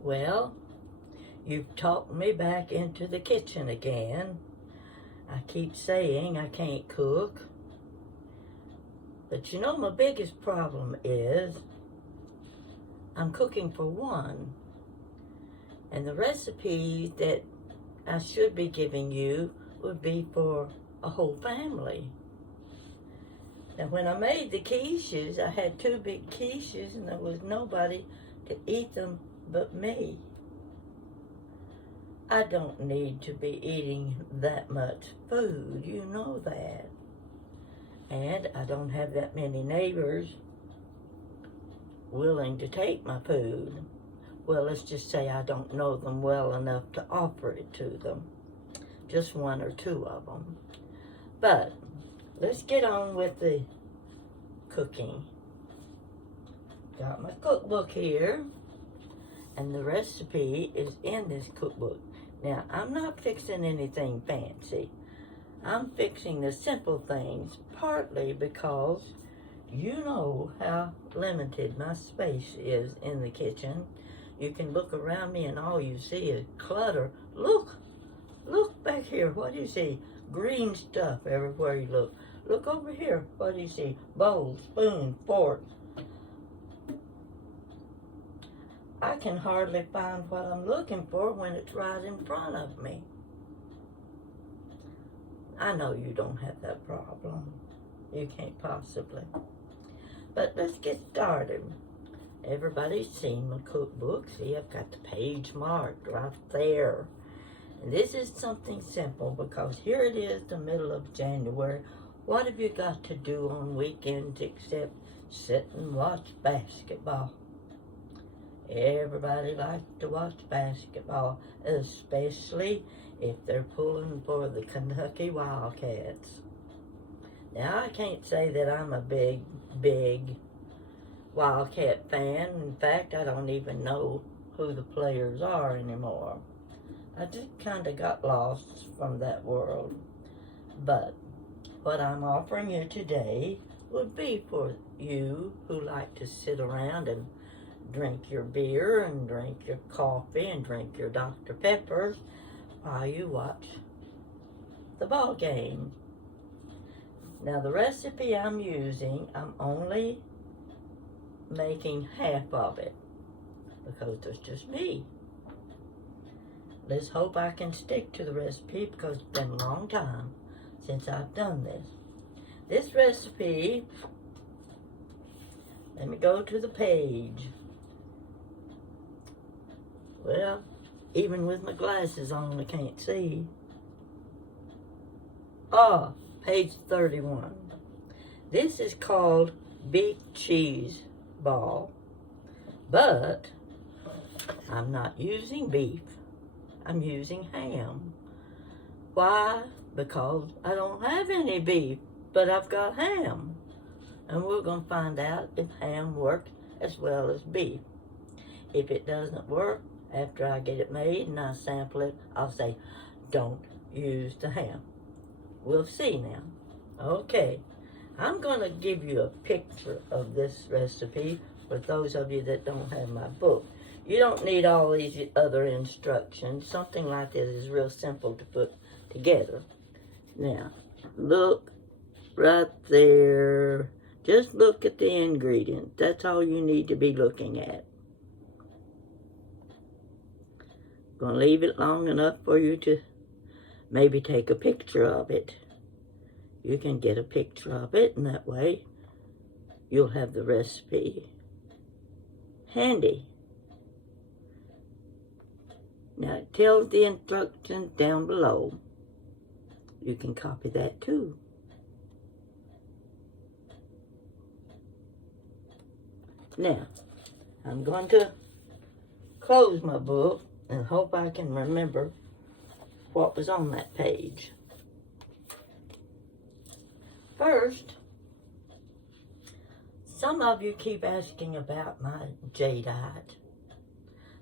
Well, you've talked me back into the kitchen again. I keep saying I can't cook. But you know, my biggest problem is I'm cooking for one. And the recipe that I should be giving you would be for a whole family. Now, when I made the quiches, I had two big quiches and there was nobody to eat them but me. I don't need to be eating that much food, you know that. And I don't have that many neighbors willing to take my food. Well, let's just say I don't know them well enough to offer it to them. Just one or two of them. But let's get on with the cooking. Got my cookbook here, and the recipe is in this cookbook. Now, I'm not fixing anything fancy. I'm fixing the simple things, partly because you know how limited my space is in the kitchen. You can look around me and all you see is clutter. Look back here. What do you see? Green stuff everywhere you look. Look over here. What do you see? Bowls, spoons, forks. I can hardly find what I'm looking for when it's right in front of me. I know you don't have that problem. You can't possibly. But let's get started. Everybody's seen my cookbook. See, I've got the page marked right there. And this is something simple because here it is, the middle of January. What have you got to do on weekends except sit and watch basketball? Everybody likes to watch basketball, especially if they're pulling for the Kentucky Wildcats. Now, I can't say that I'm a big Wildcat fan. In fact, I don't even know who the players are anymore. I just kind of got lost from that world. But what I'm offering you today would be for you who like to sit around and drink your beer and drink your coffee and drink your Dr. Peppers while you watch the ball game. Now, the recipe I'm using, I'm only making half of it because there's just me. Let's hope I can stick to the recipe because it's been a long time since I've done this. This recipe, let me go to the page. Well, even with my glasses on, I can't see. Page 31. This is called beef cheese ball, but I'm not using beef. I'm using ham. Why? Because I don't have any beef, but I've got ham. And we're going to find out if ham works as well as beef. If it doesn't work, after I get it made and I sample it, I'll say, don't use the ham. We'll see now. Okay, I'm going to give you a picture of this recipe for those of you that don't have my book. You don't need all these other instructions. Something like this is real simple to put together. Now, look right there. Just look at the ingredients. That's all you need to be looking at. Going to leave it long enough for you to maybe take a picture of it. You can get a picture of it, and that way you'll have the recipe handy. Now, it tells the instructions down below. You can copy that too. Now, I'm going to close my book and hope I can remember what was on that page. First, some of you keep asking about my jadeite.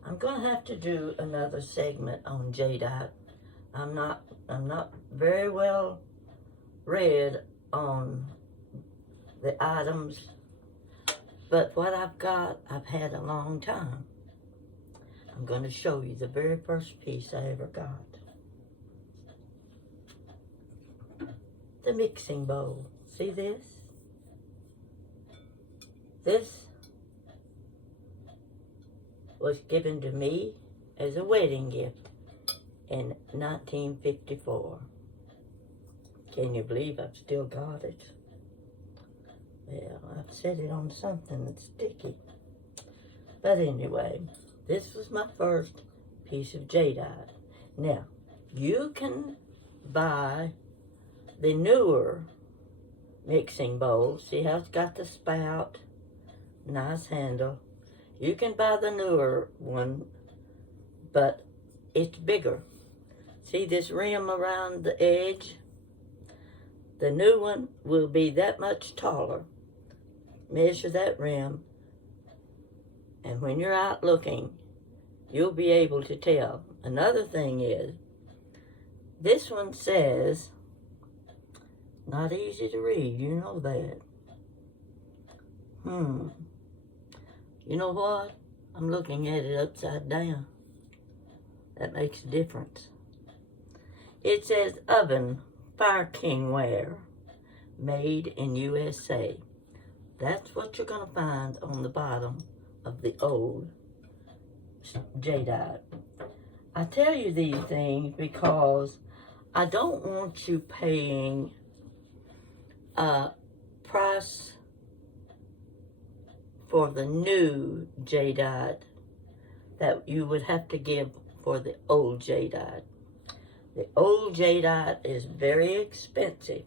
I'm going to have to do another segment on jadeite. I'm not very well read on the items, but what I've got, I've had a long time. I'm going to show you the very first piece I ever got. The mixing bowl. See this? This was given to me as a wedding gift in 1954. Can you believe I've still got it? Well, I've set it on something that's sticky. But anyway, this was my first piece of jadeite. Now, you can buy the newer mixing bowl. See how it's got the spout? Nice handle. You can buy the newer one, but it's bigger. See this rim around the edge? The new one will be that much taller. Measure that rim, and when you're out looking, you'll be able to tell. Another thing is, this one says, not easy to read, you know that. You know what? I'm looking at it upside down. That makes a difference. It says oven, Fire King ware, made in USA. That's what you're going to find on the bottom of the old jadeite. I tell you these things because I don't want you paying a price for the new jadeite that you would have to give for the old jadeite. The old jadeite is very expensive,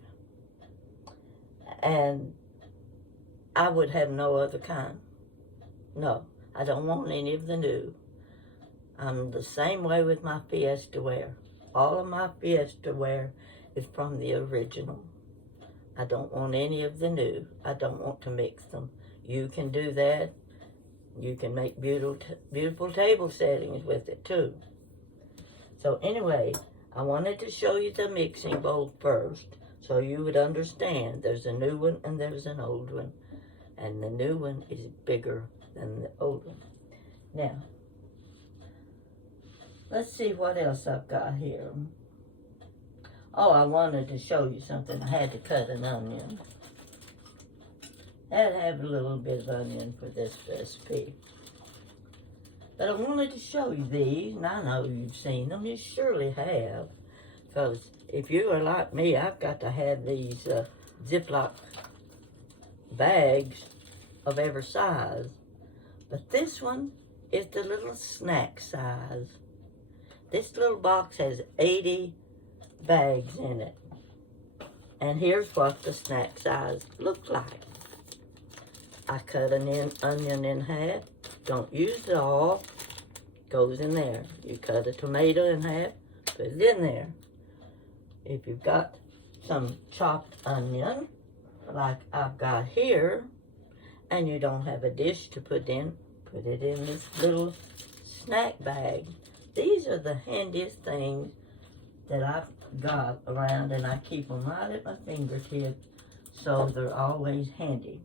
and I would have no other kind. No, I don't want any of the new. I'm the same way with my Fiesta ware. All of my Fiesta ware is from the original. I don't want any of the new. I don't want to mix them. You can do that. You can make beautiful table settings with it too. So anyway, I wanted to show you the mixing bowl first so you would understand there's a new one and there's an old one. And the new one is bigger than the old one. Now, let's see what else I've got here. Oh, I wanted to show you something. I had to cut an onion. I had to have a little bit of onion for this recipe. But I wanted to show you these, and I know you've seen them. You surely have. Because if you are like me, I've got to have these Ziploc bags of every size. But this one is the little snack size. This little box has 80 bags in it. And here's what the snack size looks like. I cut an onion in half. Don't use it all. Goes in there. You cut a tomato in half. Put it in there. If you've got some chopped onion, like I've got here, and you don't have a dish to put in, put it in this little snack bag. These are the handiest things that I've got around, and I keep them right at my fingertips, so they're always handy.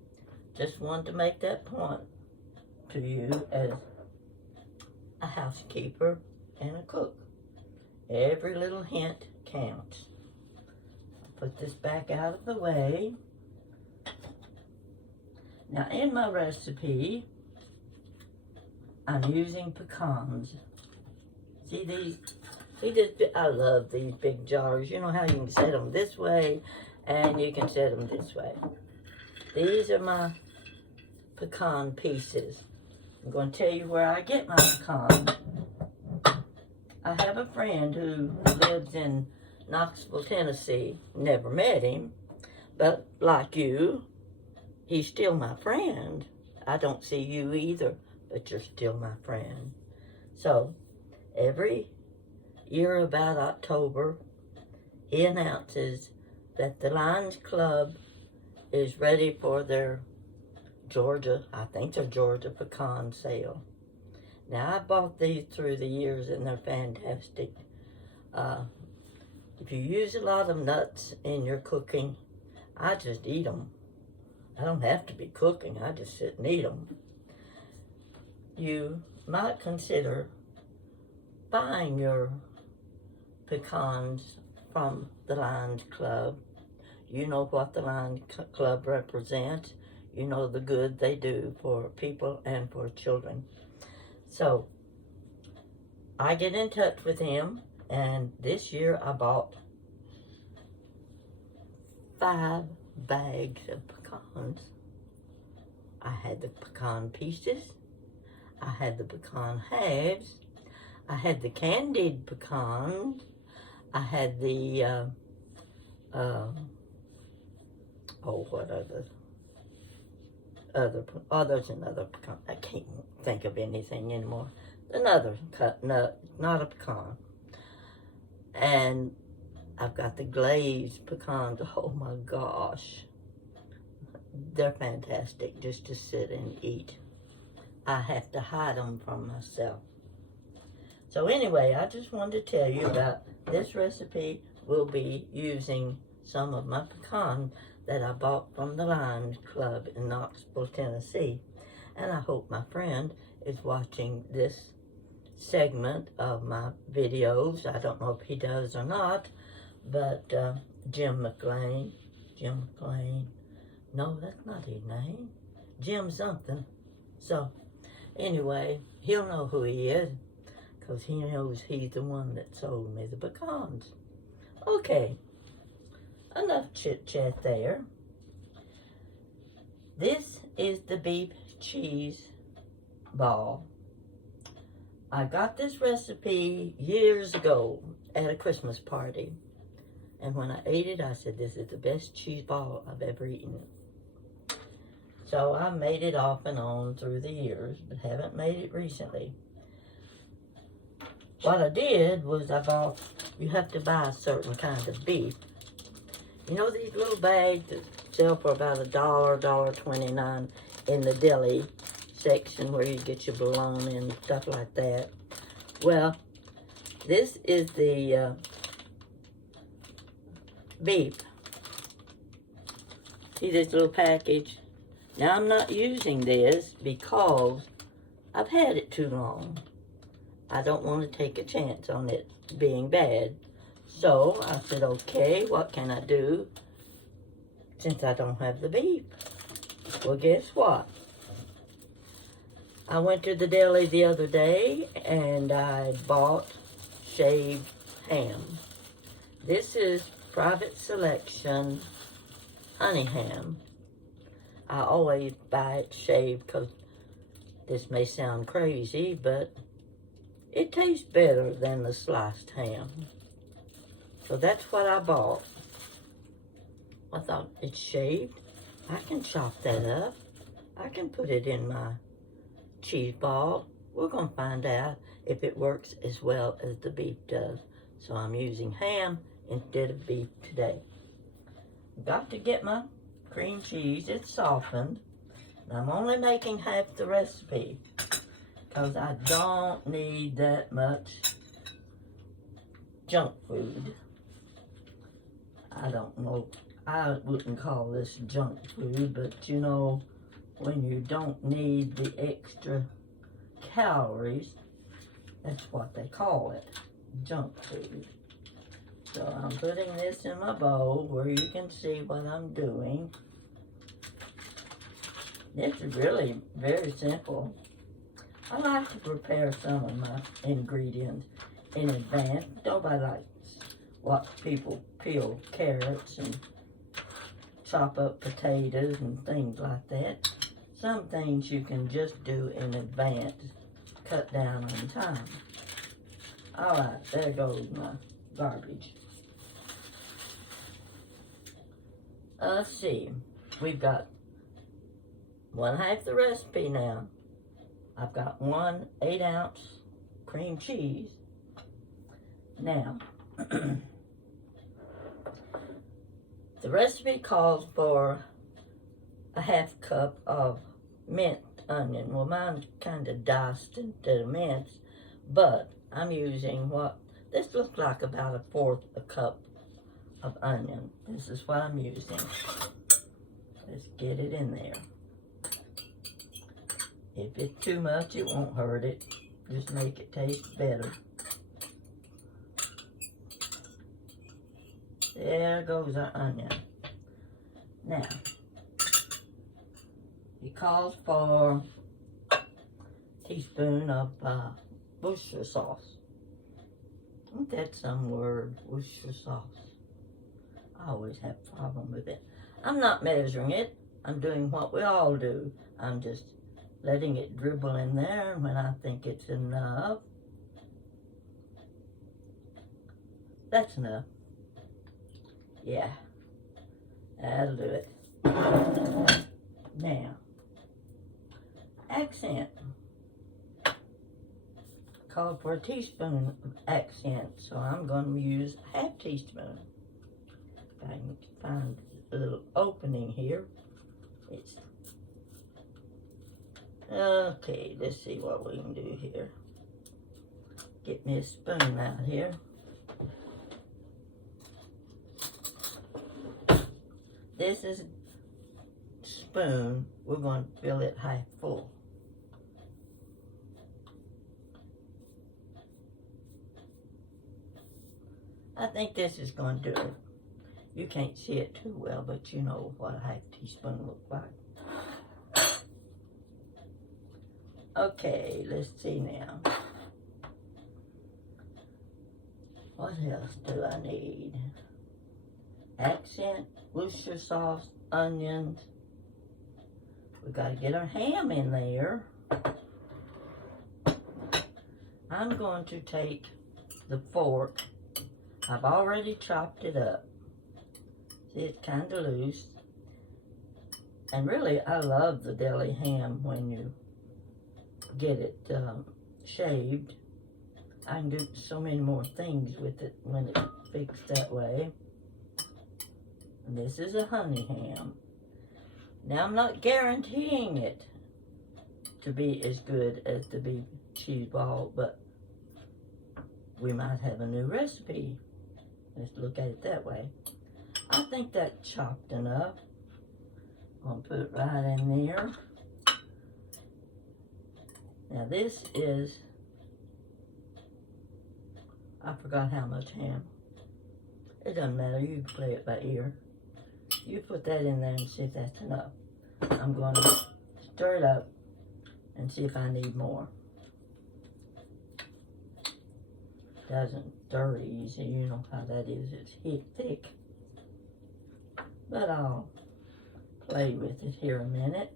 Just wanted to make that point to you as a housekeeper and a cook. Every little hint counts. Put this back out of the way. Now in my recipe, I'm using pecans. See these? See this? I love these big jars. You know how you can set them this way and you can set them this way. These are my pecan pieces. I'm going to tell you where I get my pecan. I have a friend who lives in Knoxville, Tennessee. Never met him, but like you, he's still my friend. I don't see you either, but you're still my friend. So, every year about October, he announces that the Lions Club is ready for their Georgia pecan sale. Now, I bought these through the years, and they're fantastic. If you use a lot of nuts in your cooking, I just eat them. I don't have to be cooking. I just sit and eat them. You might consider buying your pecans from the Lions Club, you know what the Lions Club represents. You know the good they do for people and for children. So I get in touch with him, and this year I bought 5 bags of pecans. I had the pecan pieces, I had the pecan halves, I had the candied pecans, I had the, what there's another pecan. I can't think of anything anymore. Another cut nut, not a pecan. And I've got the glazed pecans. Oh my gosh. They're fantastic just to sit and eat. I have to hide them from myself. So anyway, I just wanted to tell you about this recipe. We'll be using some of my pecan that I bought from the Lions Club in Knoxville, Tennessee. And I hope my friend is watching this segment of my videos. I don't know if he does or not, but Jim McLean, no, that's not his name, Jim something. So anyway, he'll know who he is, because he knows he's the one that sold me the pecans. Okay, enough chit-chat there. This is the beef cheese ball. I got this recipe years ago at a Christmas party. And when I ate it, I said, this is the best cheese ball I've ever eaten. So I made it off and on through the years, but haven't made it recently. What I did was you have to buy a certain kind of beef. You know these little bags that sell for about $1, $1.29 in the deli section where you get your bologna and stuff like that? Well, this is the beef. See this little package? Now I'm not using this because I've had it too long. I don't want to take a chance on it being bad. So I said, okay, what can I do since I don't have the beef? Well, guess what? I went to the deli the other day and I bought shaved ham. This is Private Selection honey ham. I always buy it shaved because this may sound crazy, but it tastes better than the sliced ham. So that's what I bought. I thought, it's shaved. I can chop that up. I can put it in my cheese ball. We're going to find out if it works as well as the beef does. So I'm using ham instead of beef today. Got to get my cream cheese. It's softened. And I'm only making half the recipe because I don't need that much junk food. I don't know. I wouldn't call this junk food, but you know, when you don't need the extra calories, that's what they call it, junk food. So I'm putting this in my bowl where you can see what I'm doing. This is really very simple. I like to prepare some of my ingredients in advance. Nobody likes what people peel carrots and chop up potatoes and things like that. Some things you can just do in advance, cut down on time. All right, there goes my garbage. Let's see, we've got 1/2 the recipe now. I've got 1 8-ounce cream cheese. Now, the recipe calls for a 1/2 cup of minced onion. Well, mine's kind of diced instead of minced, but I'm using this looks like about 1/4 a cup of onion. This is what I'm using. Let's get it in there. If it's too much, it won't hurt it. Just make it taste better. There goes our onion. Now, it calls for a teaspoon of Worcestershire sauce. Isn't that some word, Worcestershire sauce? I always have a problem with it. I'm not measuring it. I'm doing what we all do. I'm just letting it dribble in there when I think it's enough. That's enough. Yeah, that'll do it. Now, accent. Called for a teaspoon of accent, so I'm going to use a half teaspoon. If I can find a little opening here. It's okay. Let's see what we can do here. Get me a spoon out here. This is a spoon. We're going to fill it half full. I think this is going to do it. You can't see it too well, but you know what a half teaspoon looks like. Okay, let's see now. What else do I need? Accent, Worcestershire sauce, onions. We got to get our ham in there. I'm going to take the fork. I've already chopped it up. See, it's kind of loose. And really, I love the deli ham when you get it shaved. I can do so many more things with it when it's fixed that way. And this is a honey ham. Now, I'm not guaranteeing it to be as good as the beef cheese ball, but we might have a new recipe. Let's look at it that way. I think that's chopped enough. I'll put it right in there. Now this is, I forgot how much ham. It doesn't matter, you can play it by ear. You put that in there and see if that's enough. I'm going to stir it up and see if I need more. Doesn't stir easy, you know how that is, it's thick. But I'll play with it here a minute.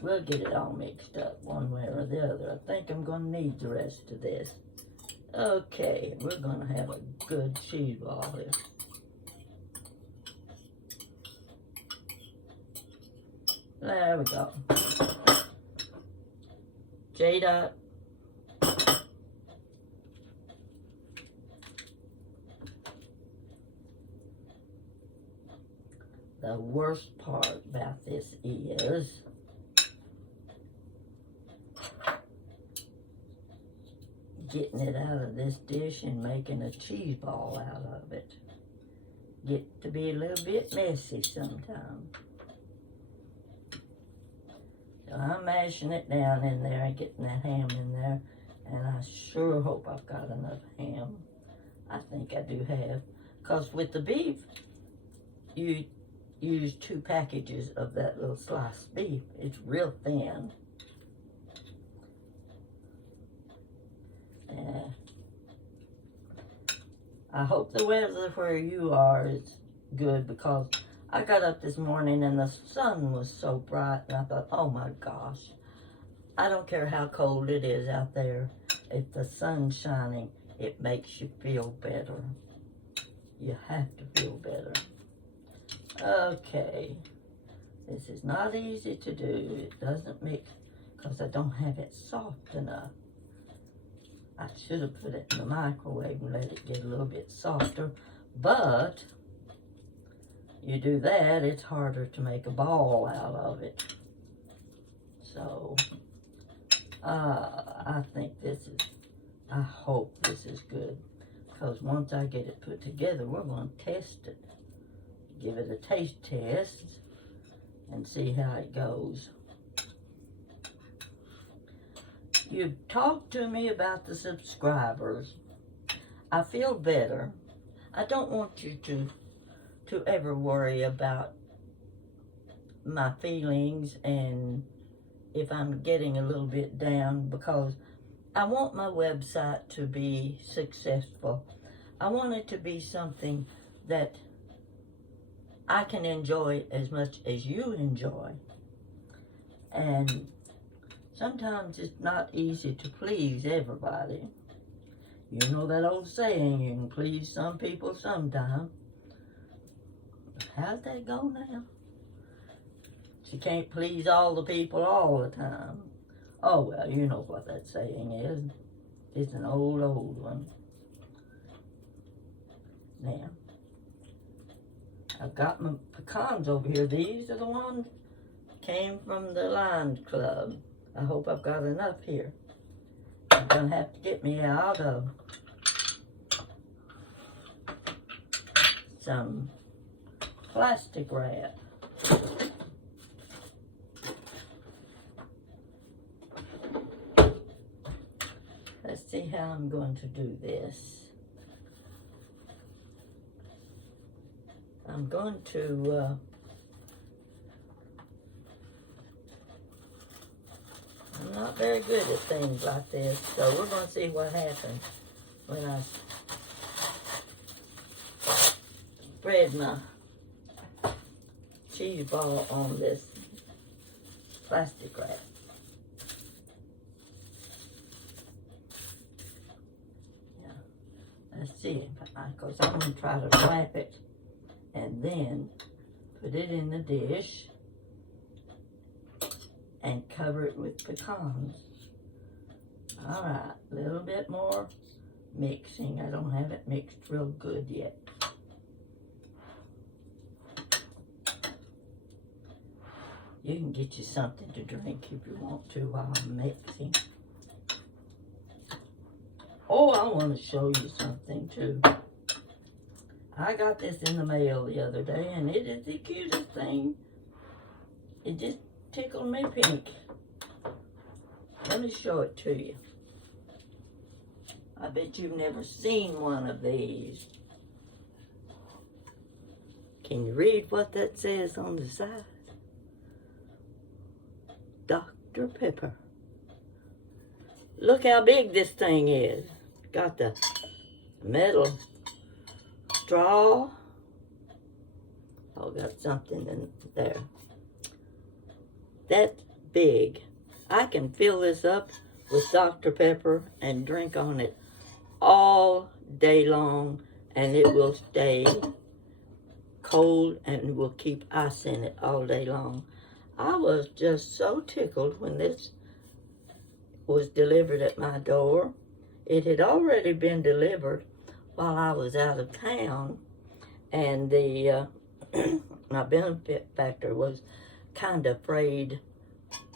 We'll get it all mixed up one way or the other. I think I'm going to need the rest of this. Okay, we're going to have a good cheese ball here. There we go. J-Dot. The worst part about this is getting it out of this dish and making a cheese ball out of it. Get to be a little bit messy sometimes. So I'm mashing it down in there and getting that ham in there, and I sure hope I've got enough ham. I think I do have, because with the beef, you use 2 packages of that little sliced beef. It's real thin. I hope the weather where you are is good, because I got up this morning and the sun was so bright and I thought, oh my gosh, I don't care how cold it is out there. If the sun's shining, it makes you feel better. You have to feel better. Okay, this is not easy to do. It doesn't mix because I don't have it soft enough. I should have put it in the microwave and let it get a little bit softer, but you do that, it's harder to make a ball out of it. So, I think this is, I hope this is good, because once I get it put together, we're going to test it. Give it a taste test and see how it goes. You've talked to me about the subscribers. I feel better. I don't want you to ever worry about my feelings and if I'm getting a little bit down, because I want my website to be successful. I want it to be something that I can enjoy as much as you enjoy. And sometimes it's not easy to please everybody. You know that old saying, you can please some people sometime. How's that go now? You can't please all the people all the time. Oh, well, you know what that saying is. It's an old one. Now, I've got my pecans over here. These are the ones came from the Lions Club. I hope I've got enough here. I'm going to have to get me out of some plastic wrap. Let's see how I'm going to do this. I'm going to I'm not very good at things like this, so we're going to see what happens when I spread my cheese ball on this plastic wrap. Yeah, let's see, because I'm going to try to wrap it and then put it in the dish and cover it with pecans. All right, a little bit more mixing. I don't have it mixed real good yet. You can get you something to drink if you want to while I'm mixing. Oh, I want to show you something too. I got this in the mail the other day, and it is the cutest thing. It just tickled me pink. Let me show it to you. I bet you've never seen one of these. Can you read what that says on the side? Dr. Pepper. Look how big this thing is. Got the metal straw. Oh, got something in there. That's big. I can fill this up with Dr. Pepper and drink on it all day long, and it will stay cold and will keep ice in it all day long. I was just so tickled when this was delivered at my door. It had already been delivered while I was out of town, and the my benefactor was kind of afraid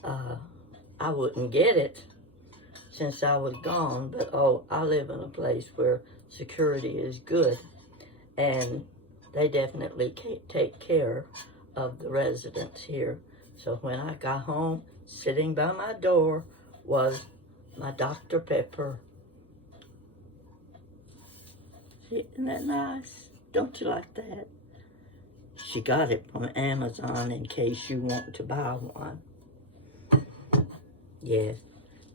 I wouldn't get it since I was gone, but oh, I live in a place where security is good, and they definitely take care of the residents here. So when I got home, sitting by my door was my Dr. Pepper. Isn't that nice? Don't you like that? She got it from Amazon in case you want to buy one. Yes,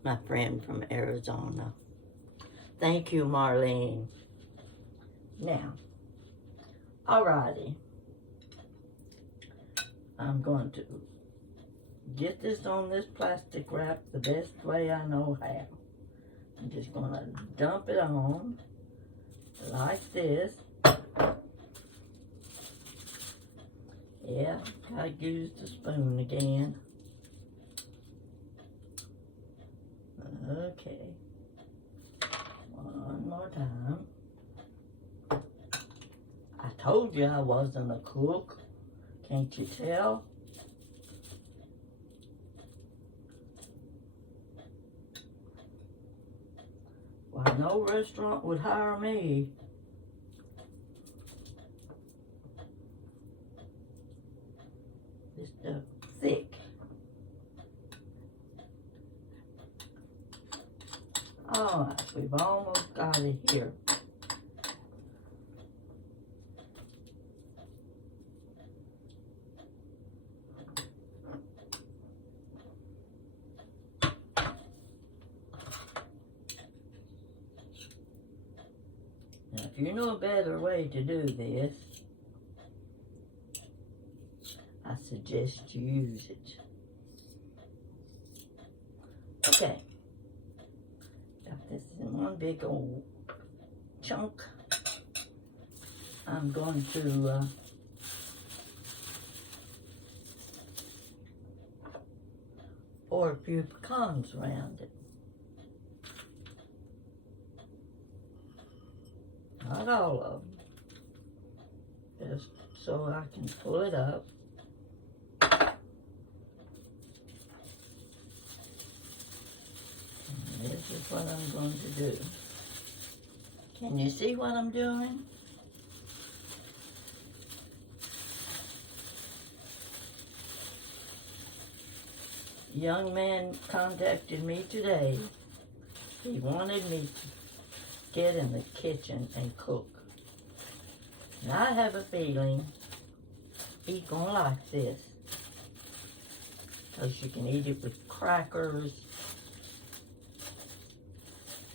my friend from Arizona. Thank you, Marlene. Now, alrighty. I'm going to get this on this plastic wrap the best way I know how. I'm just going to dump it on like this. Yeah, gotta use the spoon again. Okay. One more time. I told you I wasn't a cook. Can't you tell? Why, no restaurant would hire me. This stuff thick. All right, we've almost got it here. if you know a better way to do this, I suggest you use it. Okay. Got this in one big old chunk. I'm going to pour a few pecans around it. Not all of them, just so I can pull it up. And this is what I'm going to do. Can you see what I'm doing? A young man contacted me today. He wanted me to get in the kitchen and cook. And I have a feeling he's gonna like this. Because you can eat it with crackers,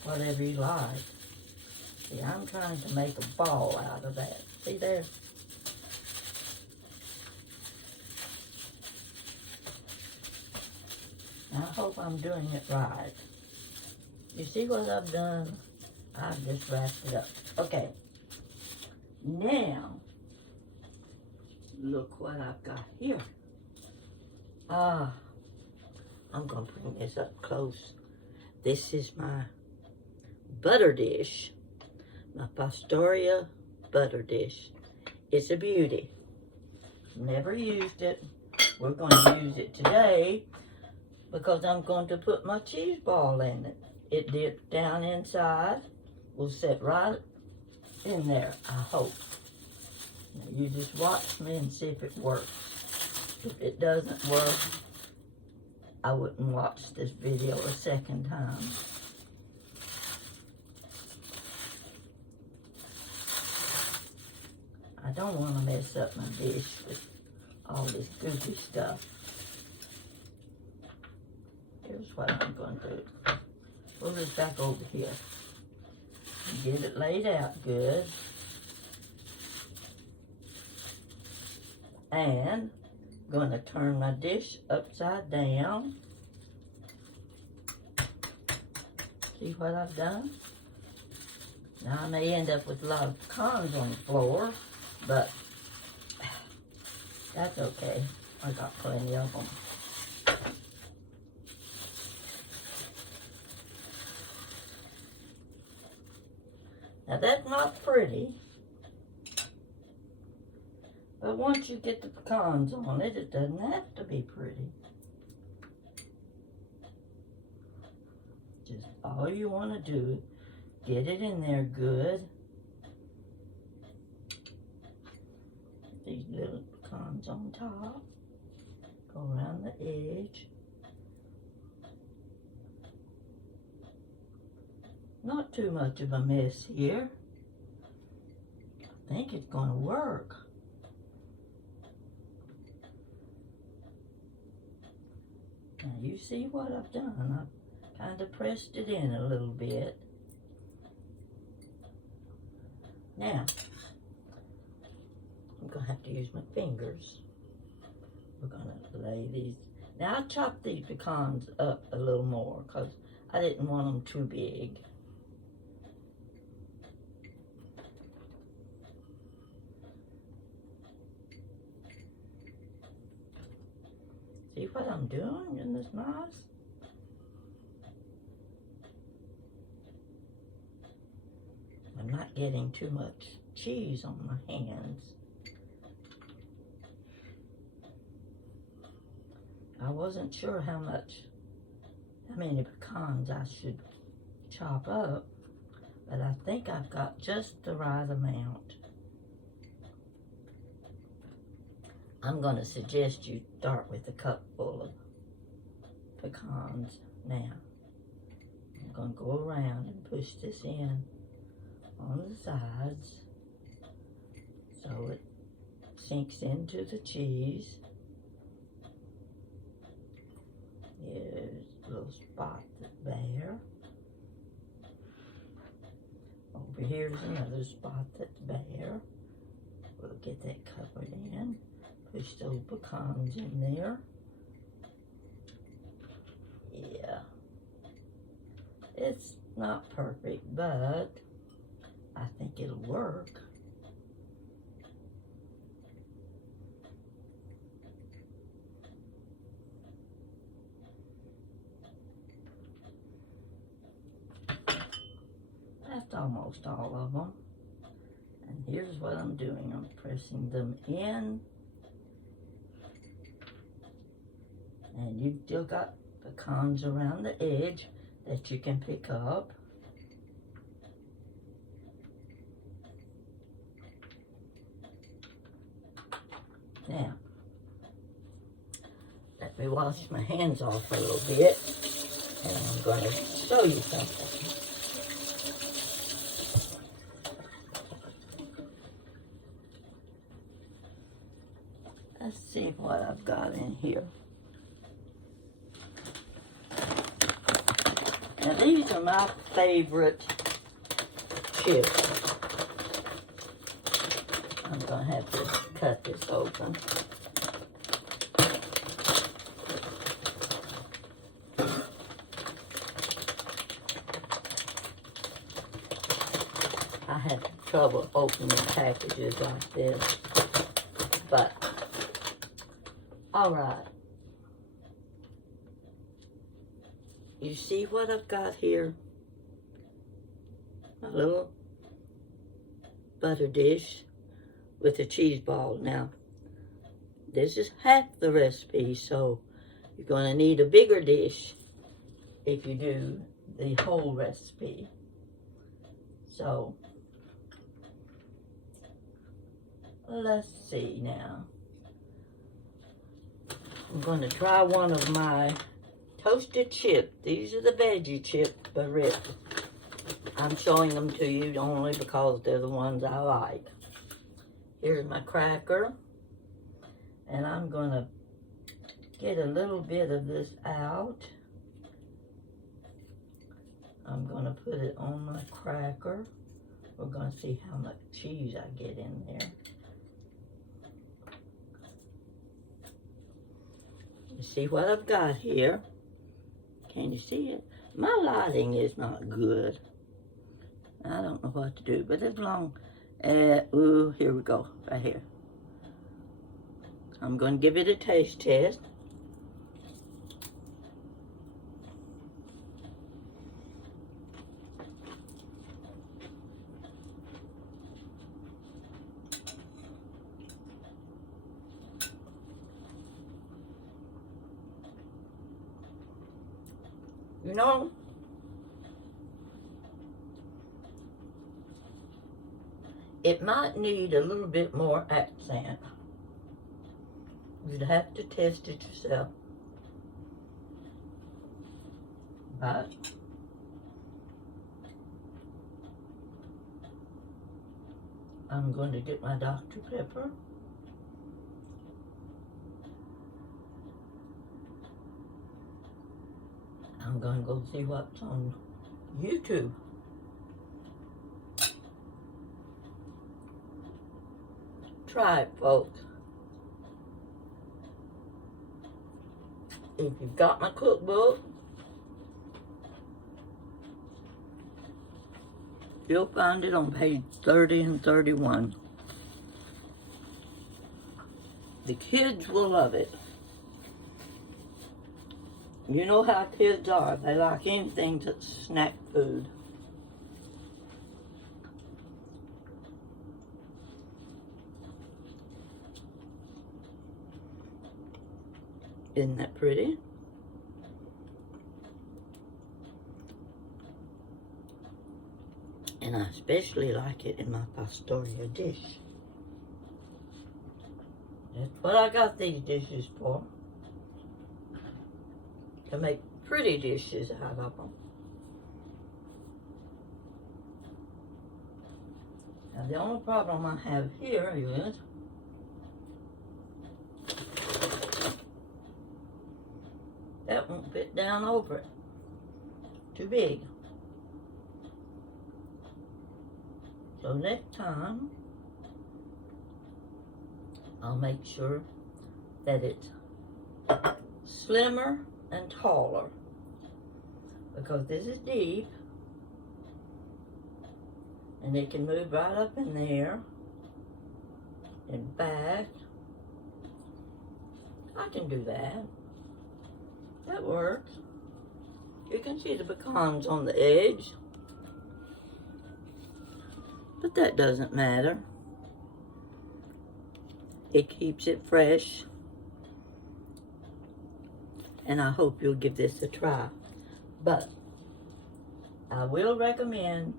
whatever you like. See, I'm trying to make a ball out of that. See there? I hope I'm doing it right. You see what I've done? I've just wrapped it up. Okay. Now, look what I've got here. I'm going to bring this up close. This is my butter dish. My Fostoria butter dish. It's a beauty. Never used it. We're going to use it today because I'm going to put my cheese ball in it. It dipped down inside. Will sit right in there, I hope. Now you just watch me and see if it works. If it doesn't work, I wouldn't watch this video a second time. I don't want to mess up my dish with all this goofy stuff. Here's what I'm going to do. Pull this back over here. Get it laid out good. And I'm going to turn my dish upside down. See what I've done? Now I may end up with a lot of pecans on the floor, but that's okay. I got plenty of them. Now that's not pretty, but once you get the pecans on it, it doesn't have to be pretty. Just all you want to do, get it in there good. These little pecans on top, go around the edge. Not too much of a mess here. I think it's going to work. Now you see what I've done. I've kind of pressed it in a little bit. Now, I'm going to have to use my fingers. We're going to lay these. Now I chopped these pecans up a little more because I didn't want them too big. See what I'm doing? Isn't this nice? I'm not getting too much cheese on my hands. I wasn't sure how many pecans I should chop up, but I think I've got just the right amount. I'm going to suggest you start with a cup full of pecans now. I'm going to go around and push this in on the sides so it sinks into the cheese. Here's a little spot there. Over here here's another spot that's bare. We'll get that covered in. Push those pecans in there. Yeah. It's not perfect, but I think it'll work. That's almost all of them. And here's what I'm doing. I'm pressing them in. And you've still got pecans around the edge that you can pick up. Now, let me wash my hands off a little bit, and I'm going to show you something. Let's see what I've got in here. Now these are my favorite chips. I'm going to have to cut this open. I have trouble opening packages like this, but all right. You see what I've got here? A little butter dish with a cheese ball. Now, this is half the recipe, so you're going to need a bigger dish if you do the whole recipe. So, let's see now. I'm going to try one of my toasted chips. These are the veggie chips, but I'm showing them to you only because they're the ones I like. Here's my cracker. And I'm going to get a little bit of this out. I'm going to put it on my cracker. We're going to see how much cheese I get in there. You see what I've got here? Can you see it? My lighting is not good. I don't know what to do, but as long as, ooh, here we go, right here. I'm going to give it a taste test. You know, it might need a little bit more accent. You'd have to test it yourself. But I'm going to get my Dr. Pepper. I'm going to go see what's on YouTube. Try it, folks. If you've got my cookbook, you'll find it on page 30 and 31. The kids will love it. You know how kids are. They like anything that's snack food. Isn't that pretty? And I especially like it in my pastoria dish. That's what I got these dishes for. To make pretty dishes out of them. Now the only problem I have here is that won't fit down over it. Too big. So next time, I'll make sure that it's slimmer and taller, because this is deep and it can move right up in there and back. I can do that. That works. You can see the pecans on the edge, but that doesn't matter. It keeps it fresh, and I hope you'll give this a try. But I will recommend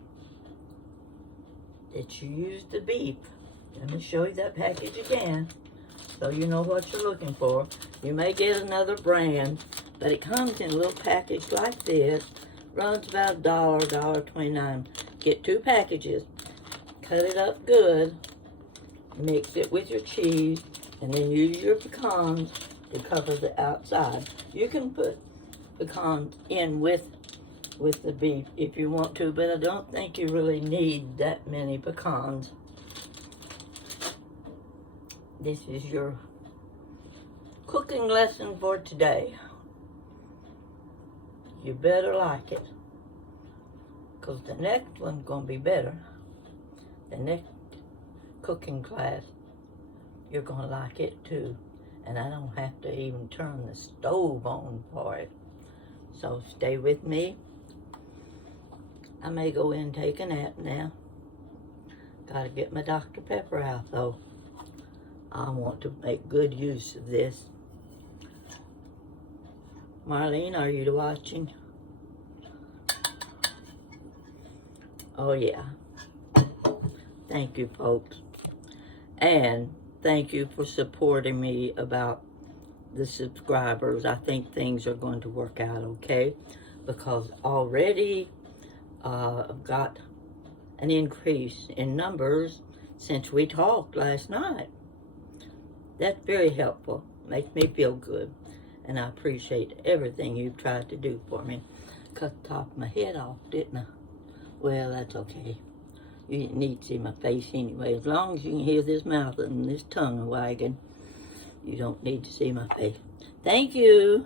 that you use the beef. Let me show you that package again so you know what you're looking for. You may get another brand, but it comes in a little package like this. Runs about $1, $1.29. Get 2 packages. Cut it up good. Mix it with your cheese, and then use your pecans to cover the outside. You can put pecans in with the beef if you want to, but I don't think you really need that many pecans. This is your cooking lesson for today. You better like it, because the next one's going to be better. The next cooking class, you're going to like it too. And I don't have to even turn the stove on for it. So stay with me. I may go in and take a nap now. Gotta get my Dr. Pepper out though. I want to make good use of this. Marlene, are you watching? Oh yeah. Thank you, folks. And thank you for supporting me about the subscribers. I think things are going to work out okay, because already I've got an increase in numbers since we talked last night. That's very helpful. Makes me feel good. And I appreciate everything you've tried to do for me. Cut the top of my head off, didn't I? Well, that's okay. You didn't need to see my face anyway. As long as you can hear this mouth and this tongue wagging, you don't need to see my face. Thank you.